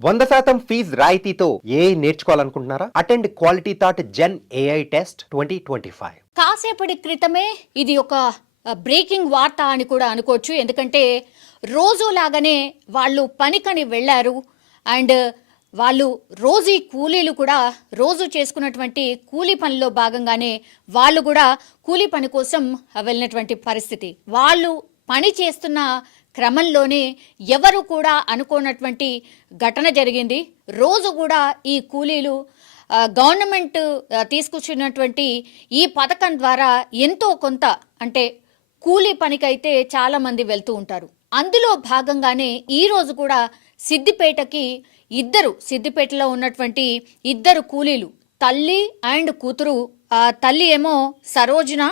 వంద శాతం ఫీజ్ రాయితీతో ఏ నేర్చుకోవాలనుకుంటున్నారా? Attend Quality Thought gen AI test twenty twenty five. కాసేపటి క్రితమే ఇది ఒక బ్రేకింగ్ వార్త అని కూడా అనుకోవచ్చు. ఎందుకంటే రోజులాగానే వాళ్ళు పనికని వెళ్ళారు. అండ్ వాళ్ళు రోజు కూలీలు కూడా రోజు చేసుకున్నటువంటి కూలీ పనిలో భాగంగానే వాళ్ళు కూడా కూలీ పని కోసం వెళ్ళినటువంటి పరిస్థితి. వాళ్ళు పని చేస్తున్న క్రమంలోనే ఎవరు కూడా అనుకోనటువంటి ఘటన జరిగింది. రోజు కూడా ఈ కూలీలు గవర్నమెంట్ తీసుకొచ్చినటువంటి ఈ పథకం ద్వారా ఎంతో కొంత అంటే కూలీ పనికైతే చాలామంది వెళ్తూ ఉంటారు. అందులో భాగంగానే ఈ రోజు కూడా సిద్దిపేటకి ఇద్దరు సిద్దిపేటలో ఉన్నటువంటి ఇద్దరు కూలీలు తల్లి అండ్ కూతురు తల్లి ఏమో సరోజన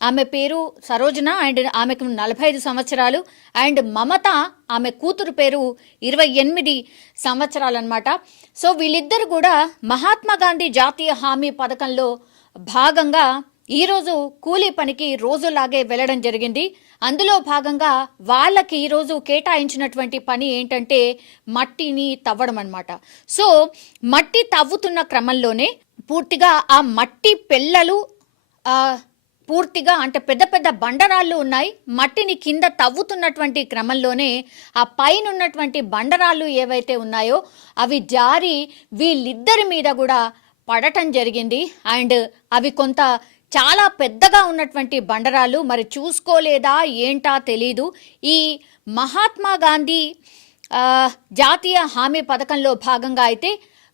ఆమె పేరు సరోజన అండ్ ఆమెకు నలభై ఐదు సంవత్సరాలు. అండ్ మమత ఆమె కూతురు పేరు ఇరవై ఎనిమిది సంవత్సరాలు అనమాట సో వీళ్ళిద్దరు కూడా మహాత్మా గాంధీ జాతీయ హామీ పథకంలో భాగంగా ఈరోజు కూలీ పనికి రోజులాగే వెళ్ళడం జరిగింది. అందులో భాగంగా వాళ్ళకి ఈరోజు కేటాయించినటువంటి పని ఏంటంటే మట్టిని తవ్వడం అనమాట సో మట్టి తవ్వుతున్న క్రమంలోనే పూర్తిగా ఆ మట్టి పెళ్ళలు పూర్తిగా అంటే పెద్ద పెద్ద బండరాళ్ళు ఉన్నాయి. మట్టిని కింద తవ్వుతున్నటువంటి క్రమంలోనే ఆ పైన ఉన్నటువంటి బండరాళ్ళు ఏవైతే ఉన్నాయో అవి జారి వీళ్ళిద్దరి మీద కూడా పడటం జరిగింది. అండ్ అవి కొంత చాలా పెద్దగా ఉన్నటువంటి బండరాలు మరి చూసుకోలేదా ఏంటా తెలీదు. ఈ మహాత్మా గాంధీ జాతీయ హామీ పథకంలో భాగంగా అయితే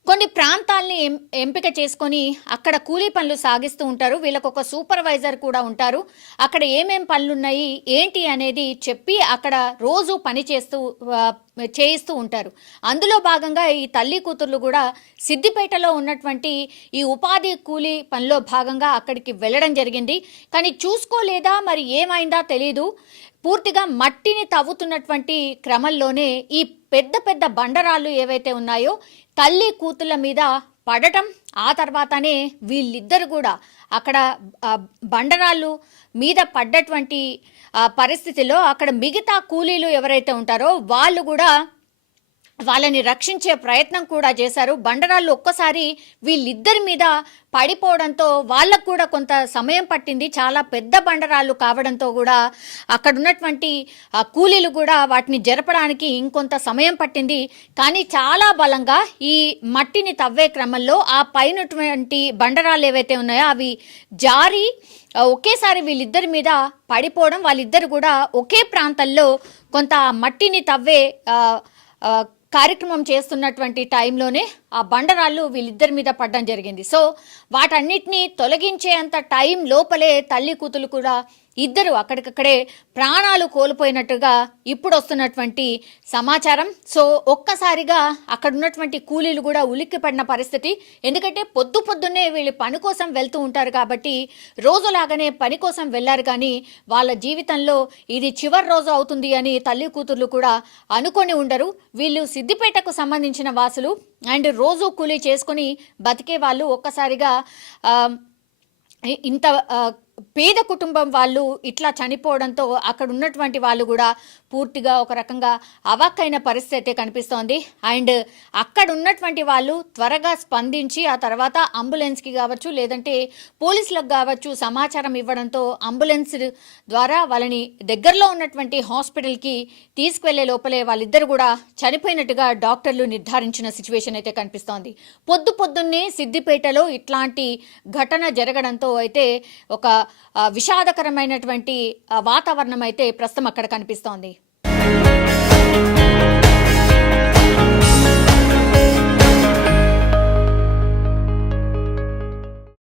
కొన్ని ప్రాంతాల్ని ఎం- ఎంపిక చేసుకొని అక్కడ కూలీ పనులు సాగిస్తూ ఉంటారు. వీళ్ళకు ఒక సూపర్వైజర్ కూడా ఉంటారు. అక్కడ ఏమేం పనులు ఉన్నాయి ఏంటి అనేది చెప్పి అక్కడ రోజు పని చేస్తూ చేయిస్తూ ఉంటారు. అందులో భాగంగా ఈ తల్లి కూతుర్లు కూడా సిద్దిపేటలో ఉన్నటువంటి ఈ ఉపాధి కూలీ పనిలో భాగంగా అక్కడికి వెళ్ళడం జరిగింది. కానీ చూసుకోలేదా? మరి ఏమైందా తెలీదు. పూర్తిగా మట్టిని తవ్వుతున్నటువంటి క్రమంలోనే ఈ పెద్ద పెద్ద బండరాళ్ళు ఏవైతే ఉన్నాయో తల్లి కూతుళ్ళ మీద పడటం ఆ తర్వాతనే వీళ్ళిద్దరు కూడా అక్కడ బండరాళ్ళు మీద పడ్డటువంటి పరిస్థితిలో అక్కడ మిగతా కూలీలు ఎవరైతే ఉంటారో వాళ్ళు కూడా వాళ్ళని రక్షించే ప్రయత్నం కూడా చేశారు. బండరాళ్ళు ఒక్కసారి వీళ్ళిద్దరి మీద పడిపోవడంతో వాళ్ళకు కూడా కొంత సమయం పట్టింది. చాలా పెద్ద బండరాళ్ళు కావడంతో కూడా అక్కడ ఉన్నటువంటి కూలీలు కూడా వాటిని జరపడానికి ఇంకొంత సమయం పట్టింది. కానీ చాలా బలంగా ఈ మట్టిని తవ్వే క్రమంలో ఆ పైనటువంటి బండరాళ్ళు ఏవైతే ఉన్నాయో అవి జారి ఒకేసారి వీళ్ళిద్దరి మీద పడిపోవడం వాళ్ళిద్దరు కూడా ఒకే ప్రాంతంలో కొంత మట్టిని తవ్వే కార్యక్రమం చేస్తున్నటువంటి టైంలోనే ఆ బండరాళ్ళు వీళ్ళిద్దరి మీద పడడం జరిగింది. సో వాటన్నిటిని తొలగించేంత టైం లోపలే తల్లి కూతులు కూడా ఇద్దరు అక్కడికక్కడే ప్రాణాలు కోల్పోయినట్టుగా ఇప్పుడు వస్తున్నటువంటి సమాచారం. సో ఒక్కసారిగా అక్కడ ఉన్నటువంటి కూలీలు కూడా ఉలిక్కిపడిన పరిస్థితి. ఎందుకంటే పొద్దు పొద్దున్నే వీళ్ళు పని కోసం వెళ్తూ ఉంటారు కాబట్టి రోజులాగానే పని కోసం వెళ్ళారు కానీ వాళ్ళ జీవితంలో ఇది చివరి రోజు అవుతుంది అని తల్లి కూతుర్లు కూడా అనుకొని ఉండరు. వీళ్ళు సిద్దిపేటకు సంబంధించిన వాసులు. అండ్ రోజు కూలీ చేసుకొని బతికే వాళ్ళు ఒక్కసారిగా ఇంత పేద కుటుంబం వాళ్ళు ఇట్లా చనిపోవడంతో అక్కడ ఉన్నటువంటి వాళ్ళు కూడా పూర్తిగా ఒక రకంగా అవాక్కైన పరిస్థితి అయితే కనిపిస్తోంది. అండ్ అక్కడ ఉన్నటువంటి వాళ్ళు త్వరగా స్పందించి ఆ తర్వాత అంబులెన్స్కి కావచ్చు లేదంటే పోలీసులకు కావచ్చు సమాచారం ఇవ్వడంతో అంబులెన్స్ ద్వారా వాళ్ళని దగ్గరలో ఉన్నటువంటి హాస్పిటల్కి తీసుకువెళ్ళే లోపలే వాళ్ళిద్దరు కూడా చనిపోయినట్టుగా డాక్టర్లు నిర్ధారించిన సిచ్యువేషన్ అయితే కనిపిస్తోంది. పొద్దు పొద్దున్నే సిద్దిపేటలో ఇట్లాంటి ఘటన జరగడంతో అయితే ఒక విషాదకరమైనటువంటి వాతావరణం అయితే ప్రస్తుతం అక్కడ కనిపిస్తోంది.